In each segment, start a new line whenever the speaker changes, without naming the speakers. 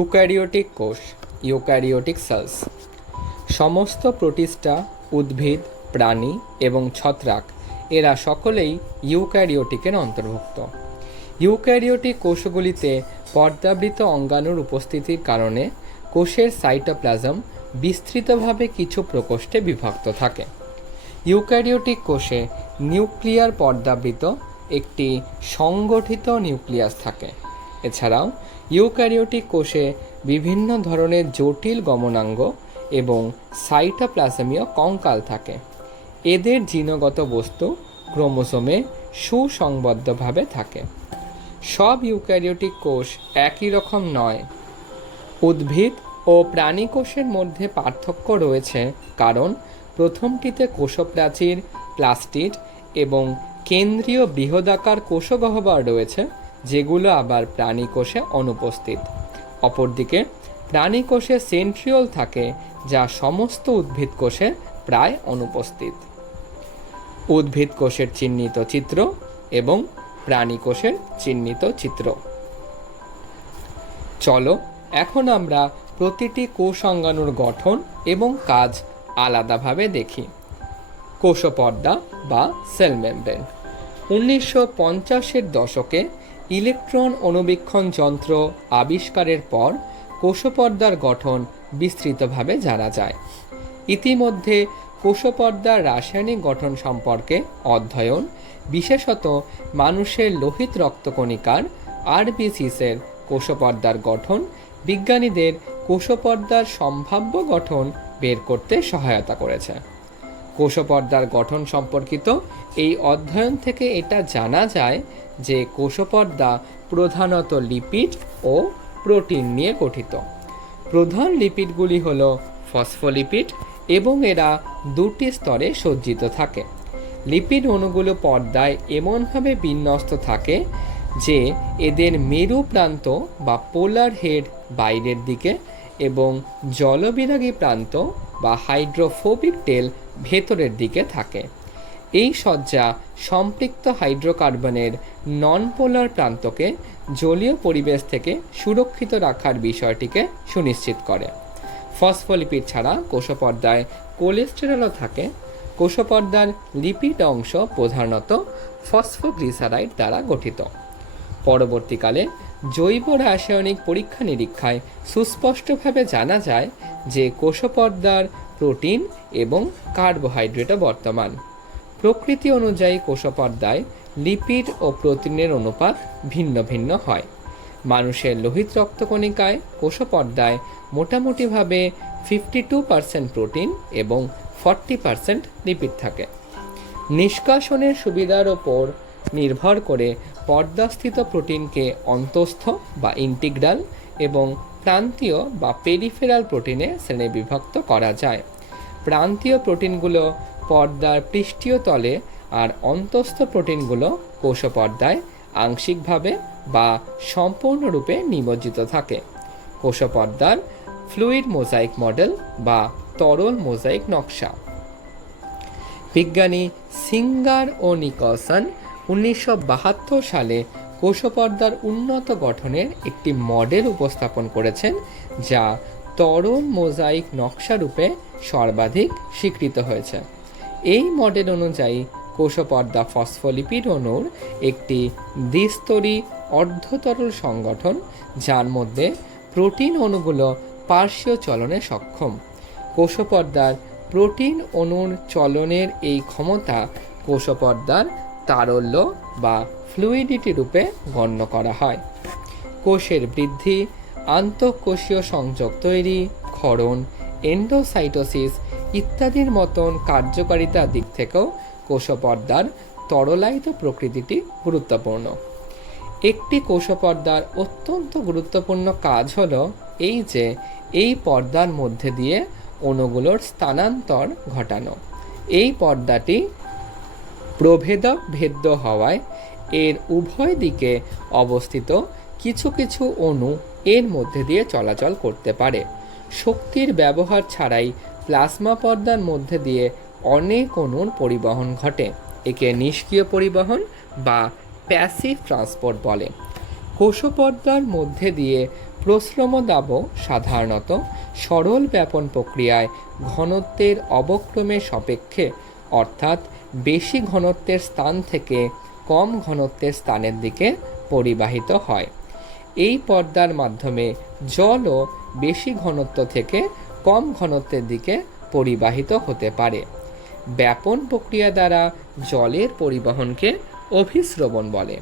Eukaryotic কোষ, eukaryotic sales. সমস্ত Protista, উদ্ভিদ, প্রাণী এবং ছত্রাক, এরা সকলেই ইউক্যারিওটিকের অন্তর্ভুক্ত। ইউক্যারিওটিক কোষগুলিতে পর্দাবৃত অঙ্গাণুর উপস্থিতির কারণে কোষের সাইটোপ্লাজম বিস্তৃতভাবে কিছু প্রকোষ্ঠে বিভক্ত থাকে। ইউক্যারিওটিক কোষে নিউক্লিয়ার পর্দাবৃত একটি সংগঠিত নিউক্লিয়াস থাকে। এছাড়াও ইউক্যারিওটিক কোষে বিভিন্ন ধরনের জটিল গমনাঙ্গ এবং সাইটোপ্লাজমীয় কঙ্কাল থাকে। এদের জিনগত বস্তু ক্রোমোসোমে সুসংবদ্ধভাবে থাকে। সব ইউক্যারিওটিক কোষ একই রকম নয়। উদ্ভিদ ও প্রাণী কোষের মধ্যে পার্থক্য রয়েছে কারণ প্রথমটিতে কোষপ্রাচীর, প্লাস্টিড এবং কেন্দ্রীয় বৃহদাকার কোষগহ্বর রয়েছে। যেগুলো আবার প্রাণী কোষে অনুপস্থিত। অপরদিকে প্রাণী কোষে সেন্ট্রিওল থাকে, যা সমস্ত উদ্ভিদ কোষে প্রায় অনুপস্থিত। উদ্ভিদ কোষের চিহ্নিত চিত্র এবং প্রাণী কোষের চিহ্নিত চিত্র। চলো, এখন আমরা প্রতিটি কোষ অঙ্গাণুর গঠন এবং কাজ আলাদাভাবে দেখি। কোষপর্দা বা সেল মেমব্রেন। উনিশশো পঞ্চাশের দশকে ইলেকট্রন অণুবীক্ষণ যন্ত্র আবিষ্কারের পর কোষপর্দার গঠন বিস্তৃতভাবে জানা যায়। ইতিমধ্যে কোষপর্দার রাসায়নিক গঠন সম্পর্কে অধ্যয়ন, বিশেষত মানুষের লোহিত রক্তকণিকার আরবিসিসের কোষপর্দার গঠন, বিজ্ঞানীদের কোষপর্দার সম্ভাব্য গঠন বের করতে সহায়তা করেছে। কোষপর্দার গঠন সম্পর্কিত। এই অধ্যয়ন থেকে এটা জানা যায় যে কোষপর্দা প্রধানত লিপিড ও প্রোটিন নিয়ে গঠিত। প্রধান লিপিডগুলি হল ফসফোলিপিড এবং এরা দুটি স্তরে সজ্জিত থাকে। লিপিড অণুগুলো পর্দায় এমনভাবে বিন্যস্ত থাকে যে এদের মেরু প্রান্ত বা পোলার হেড বাইরের দিকে এবং জলবিরাগী প্রান্ত বা হাইড্রোফোবিক টেল ভেতরের দিকে থাকে। এই সজ্জা সম্পৃক্ত হাইড্রোকার্বনের নন পোলার প্রান্তকে জলীয় পরিবেশ থেকে সুরক্ষিত রাখার বিষয়টিকে সুনিশ্চিত করে। ফসফোলিপিড ছাড়া কোষপর্দায় কোলেস্টেরলও থাকে। কোষপর্দার লিপিড অংশ প্রধানত ফসফোগ্লিসারাইড দ্বারা গঠিত। পরবর্তীকালে জৈব রাসায়নিক পরীক্ষা নিরীক্ষায় সুস্পষ্টভাবে জানা যায় যে কোষপর্দার প্রোটিন এবং কার্বোহাইড্রেটও বর্তমান। প্রকৃতি অনুযায়ী কোষপর্দায় লিপিড ও প্রোটিনের অনুপাত ভিন্ন ভিন্ন হয়। মানুষের লোহিত রক্তকণিকায় কোষপর্দায় মোটামুটিভাবে ফিফটি টু পার্সেন্ট প্রোটিন এবং ফর্টি পার্সেন্ট লিপিড থাকে। নিষ্কাশনের সুবিধার ওপর নির্ভর করে পর্দাস্থিত প্রোটিনকে অন্তস্থ বা ইন্টিগ্রাল এবং প্রান্তীয় বা পেরিফেরাল প্রোটিনে শ্রেণীবিভক্ত করা যায়। প্রান্তীয় প্রোটিনগুলো পর্দার পৃষ্ঠীয় তলে আর অন্তস্থ প্রোটিনগুলো কোষপর্দায় আংশিকভাবে বা সম্পূর্ণরূপে নিমজ্জিত থাকে। কোষপর্দার ফ্লুইড মোজাইক মডেল বা তরল মোজাইক নকশা। বিজ্ঞানী সিঙ্গার ও নিকলসন উনিশশো বাহাত্তর সালে কোষপর্দার উন্নত গঠনের একটি মডেল উপস্থাপন করেছেন, যা তরল মোজাইক নকশা রূপে সর্বাধিক স্বীকৃত হয়েছে। এই মডেল অনুযায়ী, কোষপর্দা ফসফোলিপিড অণুর একটি দ্বিস্তরী অর্ধতরল সংগঠন, যার মধ্যে প্রোটিন অণুগুলো পার্শ্বীয় চলনে সক্ষম। কোষপর্দার প্রোটিন অণুর চলনের এই ক্ষমতা কোষপর্দার তারল্য বা ফ্লুইডিটি রূপে গণ্য করা হয়। কোষের বৃদ্ধি, আন্তঃকোষীয় সংযোগ তৈরি, ক্ষরণ এন্ডোসাইটোসিস ইত্যাদির মতন কার্যকারিতার দিক থেকেও কোষপর্দার তরলায়িত প্রকৃতিটি গুরুত্বপূর্ণ। একটি কোষপর্দার অত্যন্ত গুরুত্বপূর্ণ কাজ হল এই যে, এই পর্দার মধ্যে দিয়ে অণুগুলোর স্থানান্তর ঘটানো। এই পর্দাটি প্রভেদক ভেদ্য হওয়ায় এর উভয় দিকে অবস্থিত কিছু কিছু অণু এর মধ্যে দিয়ে চলাচল করতে পারে। শক্তির ব্যবহার ছাড়াই প্লাজমা পর্দার মধ্যে দিয়ে অনেক অণুর পরিবহন ঘটে, একে নিষ্ক্রিয় পরিবহন বা প্যাসিভ ট্রান্সপোর্ট বলে। কোষপর্দার মধ্যে দিয়ে প্রশ্রম দাব সাধারণত সরল ব্যাপন প্রক্রিয়ায় ঘনত্বের অবক্রমের সাপেক্ষে অর্থাৎ বেশি ঘনত্বের স্থান থেকে কম ঘনত্বের স্থানের দিকে পরিবাহিত হয়। এই পর্দার মাধ্যমে জলও বেশি ঘনত্ব থেকে কম ঘনত্বের দিকে পরিবাহিত হতে পারে। ব্যাপন প্রক্রিয়া দ্বারা জলের পরিবহনকে অভিস্রবণ বলে।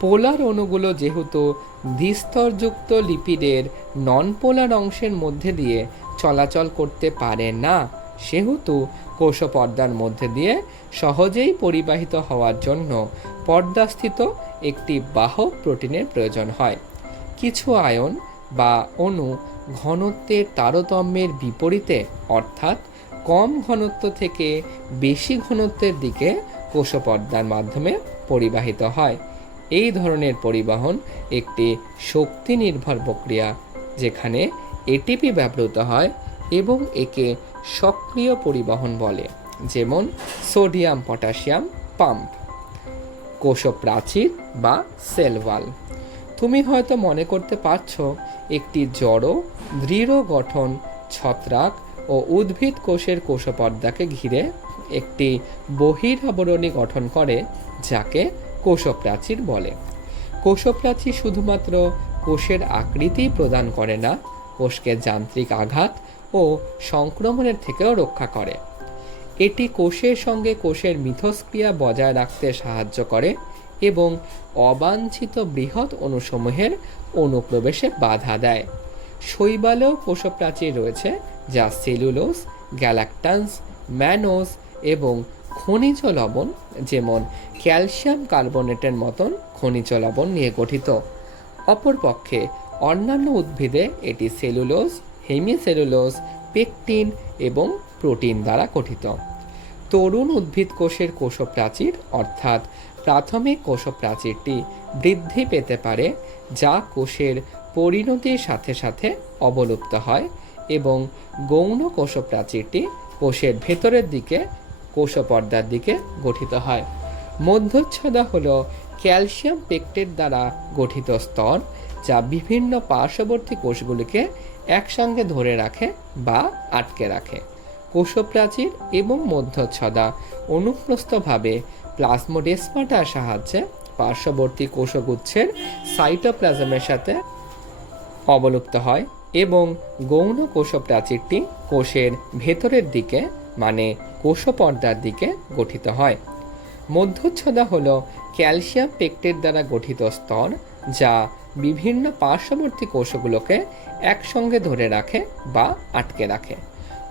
পোলার অণুগুলো যেহেতু দ্বিস্তরযুক্ত লিপিডের নন পোলার অংশের মধ্যে দিয়ে চলাচল করতে পারে না সেহেতু কোষপর্দার মধ্যে দিয়ে সহজেই পরিবাহিত হওয়ার জন্য পর্দাস্থিত একটি বাহক প্রোটিনের প্রয়োজন হয়। কিছু আয়ন বা অণু ঘনত্বের তারতম্যের বিপরীতে, অর্থাৎ কম ঘনত্ব থেকে বেশি ঘনত্বের দিকে কোষপর্দার মাধ্যমে পরিবাহিত হয়। এই ধরনের পরিবহন একটি শক্তি নির্ভর প্রক্রিয়া, যেখানে এটিপি ব্যবহৃত হয় এবং একে সক্রিয় পরিবহন বলে, যেমন সোডিয়াম, পটাশিয়াম, পাম্প। কোষপ্রাচীর বা সেলওয়াল তুমি হয়তো মনে করতে পারছ, একটি জড়, দৃঢ় গঠন, ছত্রাক ও উদ্ভিদ কোষের কোষপর্দাকে ঘিরে একটি বহিরাবরণী গঠন করে, যাকে কোষপ্রাচীর বলে। কোষপ্রাচীর শুধুমাত্র কোষের আকৃতি প্রদান করে না, কোষকে যান্ত্রিক আঘাত ও সংক্রমণের থেকেও রক্ষা করে। এটি কোষের সঙ্গে কোষের মিথস্ক্রিয়া বজায় রাখতে সাহায্য করে এবং অবাঞ্ছিত বৃহৎ অণুসমূহের অনুপ্রবেশে বাধা দেয়। শৈবালেও কোষপ্রাচীর রয়েছে, যা সেলুলোস, গ্যালাক্টান্স, ম্যানোস এবং খনিজ লবণ, যেমন ক্যালসিয়াম কার্বনেটের মতন খনিজ লবণ নিয়ে গঠিত। অপরপক্ষে অন্যান্য উদ্ভিদে এটি সেলুলোজ হেমিসেলুলোজ, পেকটিন এবং প্রোটিন দ্বারা গঠিত। তরুণ উদ্ভিদ কোষের কোষপ্রাচীর, অর্থাৎ প্রাথমিক কোষপ্রাচীরটি বৃদ্ধি পেতে পারে যা কোষের পরিণতির সাথে সাথে অবলুপ্ত হয় এবং গৌণ কোষপ্রাচীরটি কোষের ভেতরের দিকে, কোষপর্দার দিকে গঠিত হয়। মধ্যচ্ছদা হল ক্যালসিয়াম পেকটেট দ্বারা গঠিত স্তর যা বিভিন্ন পার্শ্ববর্তী কোষগুলিকে একসঙ্গে ধরে রাখে বা আটকে রাখে। কোষপ্রাচীর এবং মধ্যচ্ছদা অনুপ্রস্থভাবে প্লাজমোডেসমাটার সাহায্যে পার্শ্ববর্তী কোষগুচ্ছের সাইটোপ্লাজমের সাথে অবলুপ্ত হয় এবং গৌণ কোষপ্রাচীরটি কোষের ভেতরের দিকে মানে কোষপর্দার দিকে গঠিত হয়। মধ্যচ্ছদা হল ক্যালসিয়াম পেকটেট দ্বারা গঠিত স্তর যা বিভিন্ন পার্শ্ববর্তী কোষগুলোকে একসঙ্গে ধরে রাখে বা আটকে রাখে।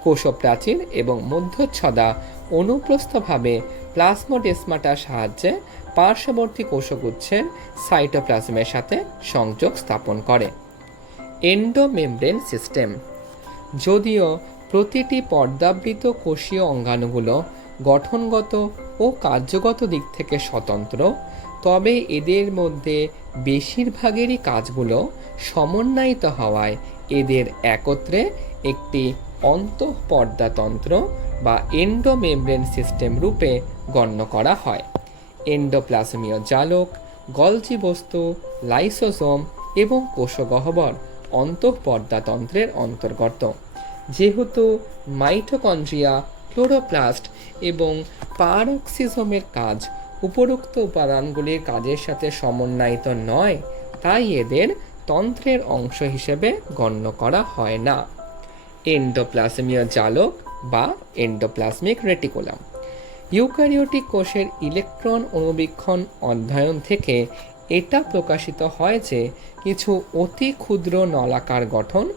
কোষপ্রাচীর এবং মধ্যচ্ছদা অনুপ্রস্থভাবে প্লাজমোডেসমাটার সাহায্যে পার্শ্ববর্তী কোষগুচ্ছের সাইটোপ্লাজমের সাথে সংযোগ স্থাপন করে। Endomembrane system. যদিও প্রতিটি পর্দাবৃত কোষীয় অঙ্গাণুগুলো গঠনগত ও কার্যগত দিক থেকে স্বতন্ত্র তবে এদের মধ্যে বেশিরভাগেরই কাজগুলো সমন্বয়িত হওয়ায় এদের একত্রে একটি অন্তঃপর্দাতন্ত্র বা এন্ডোমেমব্রেন সিস্টেম রূপে গণ্য করা হয়। এন্ডোপ্লাজমীয় জালক গলজি বস্তু লাইসোসোম এবং কোষগহ্বর অন্তঃপর্দাতন্ত্রের অন্তর্গত। যেহেতু মাইটোকন্ড্রিয়া, ক্লোরোপ্লাস্ট এবং পারক্সিজমের কাজ উপরোক্ত উপাদানগুলির কাজের সাথে সমন্বয়িত নয়, তাই এদের তন্ত্রের অংশ হিসেবে গণ্য করা হয় না। এন্ডোপ্লাজমীয় জালক বা এন্ডোপ্লাজমিক রেটিকুলাম। ইউক্যারিওটিক কোষের ইলেকট্রন অনুবীক্ষণ অধ্যয়ন থেকে এটা প্রকাশিত হয় যে কিছু অতি ক্ষুদ্র নলাকার গঠন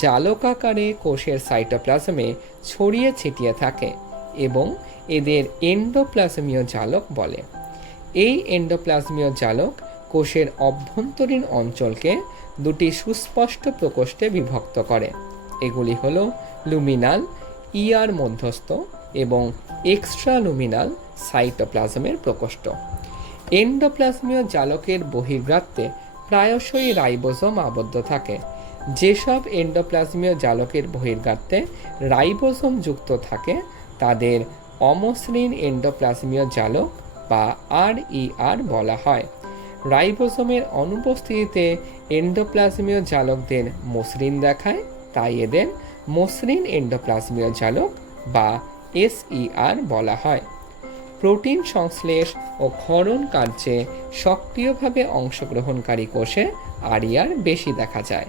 জালকাকারে কোষের সাইটোপ্লাজমে ছড়িয়ে ছিটিয়ে থাকে। এবং এদের এন্ডোপ্লাজমীয় জালক বলে। এই এন্ডোপ্লাজমীয় জালক কোষের অভ্যন্তরীণ অঞ্চলকে দুটি সুস্পষ্ট প্রকোষ্ঠে বিভক্ত করে। এগুলি হল লুমিনাল ইয়ার মধ্যস্থ এবং এক্সট্রা লুমিনাল সাইটোপ্লাজমের প্রকোষ্ঠ। এন্ডোপ্লাজমীয় জালকের বহির্গাত্রে প্রায়শই রাইবোজোম আবদ্ধ থাকে। যেসব এন্ডোপ্লাজমীয় জালকের বহির্গাত্রে রাইবোজোম যুক্ত থাকে তাদের অমসৃণ এন্ডোপ্লাজমীয় জালক বা আর বলা হয়। রাইবোসোমের অনুপস্থিতিতে এন্ডোপ্লাজমীয় জালকদের মসৃণ দেখায়, তাই এদের মসৃণ এন্ডোপ্লাজমীয় জালক বা এসইআর বলা হয়। প্রোটিন সংশ্লেষ ও ক্ষরণ কার্যে সক্রিয়ভাবে অংশগ্রহণকারী কোষে আরিয়ার বেশি দেখা যায়।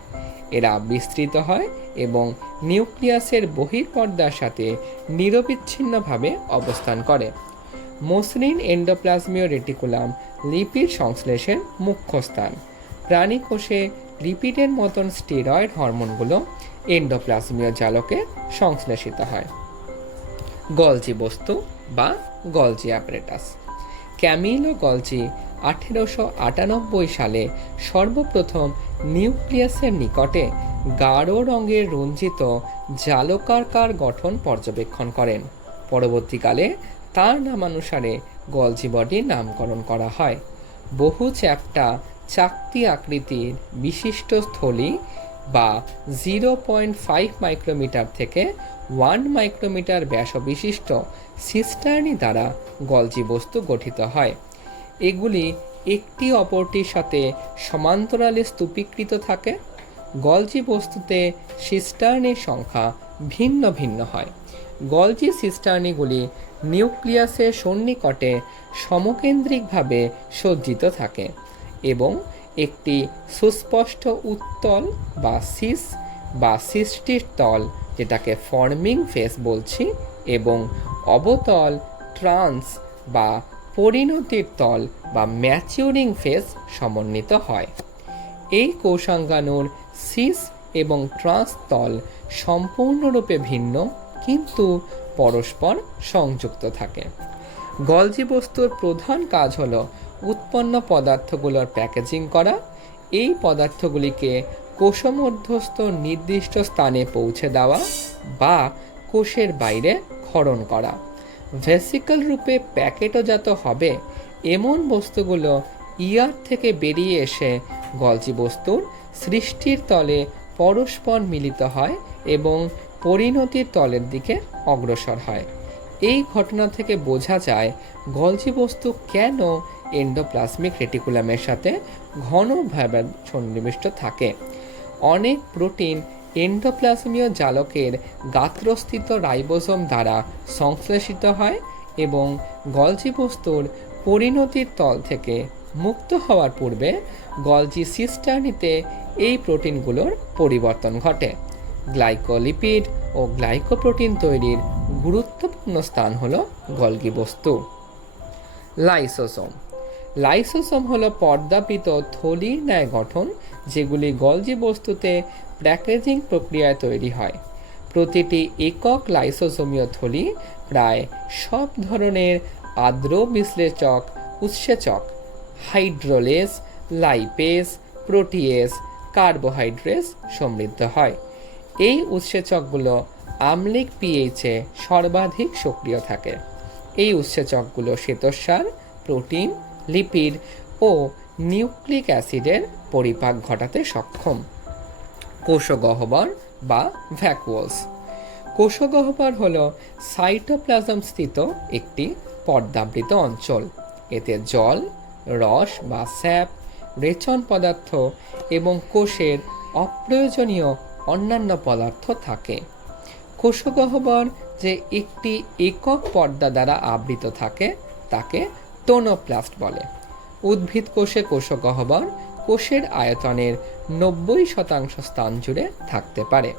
এরা বিস্তৃত হয় এবং নিউক্লিয়াসের বহির্পর্দার সাথে নিরবিচ্ছিন্নভাবে অবস্থান করে। মসৃণ এন্ডোপ্লাজমীয় রেটিকুলাম লিপিড সংশ্লেষের মুখ্য স্থান। প্রাণী কোষে লিপিডের মতন স্টেরয়েড হরমোনগুলো এন্ডোপ্লাজমীয় জালকে সংশ্লেষিত হয়। গলজি বস্তু বা গলজি অ্যাপারেটাস ক্যামিলো গলজি আঠেরোশো আটানব্বই সালে সর্বপ্রথম নিউক্লিয়াসের নিকটে গাঢ় রঙের রঞ্জিত জালকারকার গঠন পর্যবেক্ষণ করেন। পরবর্তীকালে তার নামানুসারে গলজি বডির নামকরণ করা হয়। বহু চ্যাপ্টা চাকতি আকৃতির বিশিষ্ট স্থলী বা জিরো পয়েন্ট ফাইভ মাইক্রোমিটার থেকে ওয়ান মাইক্রোমিটার ব্যাস বিশিষ্ট সিস্টার্নি দ্বারা গলজি বস্তু গঠিত হয়। এগুলি একটি অপরটির সাথে সমান্তরালে স্তূপীকৃত থাকে। গলজি বস্তুতে সিস্টার্নির সংখ্যা ভিন্ন ভিন্ন হয়। গলজি সিস্টার্নিগুলি নিউক্লিয়াসের সন্নিকটে সমকেন্দ্রিকভাবে সজ্জিত থাকে এবং একটি সুস্পষ্ট উত্তল বা সিস বা সৃষ্টির তল, যেটাকে ফর্মিং ফেস বলছি, এবং অবতল ট্রান্স বা পরিণতির তল বা ম্যাচিউরিং ফেস সমন্বিত হয়। এই কোষাঙ্গাণুর সিস এবং ট্রান্স তল সম্পূর্ণরূপে ভিন্ন, কিন্তু পরস্পর সংযুক্ত থাকে। গলজি বস্তুর প্রধান কাজ হলো উৎপন্ন পদার্থগুলোর প্যাকেজিং করা, এই পদার্থগুলিকে কোষমধ্যস্থ নির্দিষ্ট স্থানে পৌঁছে দেওয়া বা কোষের বাইরে ক্ষরণ করা। ভেসিকল রূপে প্যাকেটজাত হবে এমন বস্তুগুলো ইয়ার থেকে বেরিয়ে এসে গলজি বস্তুর সৃষ্টির তলে পরস্পর মিলিত হয় এবং পরিণতির তলের দিকে অগ্রসর হয়। এই ঘটনা থেকে বোঝা যায় গলজি বস্তু কেন এন্ডোপ্লাজমিক রেটিকুলামের সাথে ঘনভাবে সন্নিবিষ্ট থাকে। অনেক প্রোটিন এন্ডোপ্লাজমীয় জালকের গাত্রস্থিত রাইবোসোম দ্বারা সংশ্লেষিত হয় এবং গলজি বস্তুর পরিণতির তল থেকে মুক্ত হওয়ার পূর্বে গলজি সিস্টার্নিতে এই প্রোটিনগুলোর পরিবর্তন ঘটে। গ্লাইকোলিপিড ও গ্লাইকোপ্রোটিন তৈরির গুরুত্বপূর্ণ স্থান হল গলগি বস্তু। লাইসোসোম লাইসোসোম হলো পর্দাপিত থলির ন্যায় গঠন, যেগুলি গলজি বস্তুতে প্যাকেজিং প্রক্রিয়ায় তৈরি হয়। প্রতিটি একক লাইসোসোমীয় থলি প্রায় সব ধরনের আর্দ্র বিশ্লেষক, উৎসেচক, হাইড্রোলেস, লাইপেস, প্রোটিয়েস কার্বোহাইড্রেস সমৃদ্ধ হয়। এই উৎসেচকগুলো আম্লিক পিএইচে সর্বাধিক সক্রিয় থাকে। এই উৎসেচকগুলো শ্বেতসার, প্রোটিন লিপিড ও নিউক্লিক অ্যাসিডের পরিপাক ঘটাতে সক্ষম। কোষগহ্বর বা ভ্যাকুয়ালস কোষগহ্বর হল সাইটোপ্লাজম স্থিত একটি পর্দাবৃত অঞ্চল। এতে জল, রস বা স্যাপ, রেচন পদার্থ এবং কোষের অপ্রয়োজনীয় অন্যান্য পদার্থ থাকে। কোষগহ্বর যে একটি একক পর্দা দ্বারা আবৃত থাকে, তাকে টোনোপ্লাস্ট বলে। উদ্ভিদ কোষে কোষগহ্বর কোষের আয়তনের নব্বই শতাংশ স্থান জুড়ে থাকতে পারে।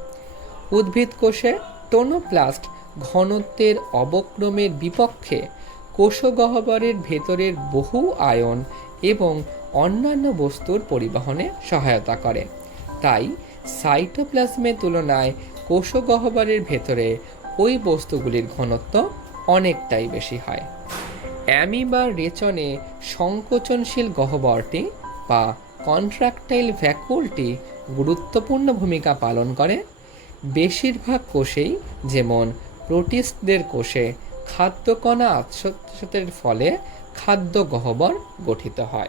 উদ্ভিদ কোষে টোনোপ্লাস্ট ঘনত্বের অবক্রমের বিপক্ষে কোষগহ্বরের ভেতরের বহু আয়ন এবং অন্যান্য বস্তুর পরিবহনে সহায়তা করে। তাই সাইটোপ্লাজমের তুলনায় কোষগহ্বরের ভেতরে ওই বস্তুগুলির ঘনত্ব অনেকটাই বেশি হয়। অ্যামিবার রেচনে সংকোচনশীল গহ্বরটি বা কন্ট্রাক্টাইল ভ্যাকুলটি গুরুত্বপূর্ণ ভূমিকা পালন করে। বেশিরভাগ কোষেই যেমন প্রোটিস্টদের কোষে খাদ্যকণা আচ্ছতের ফলে খাদ্য গহ্বর গঠিত হয়।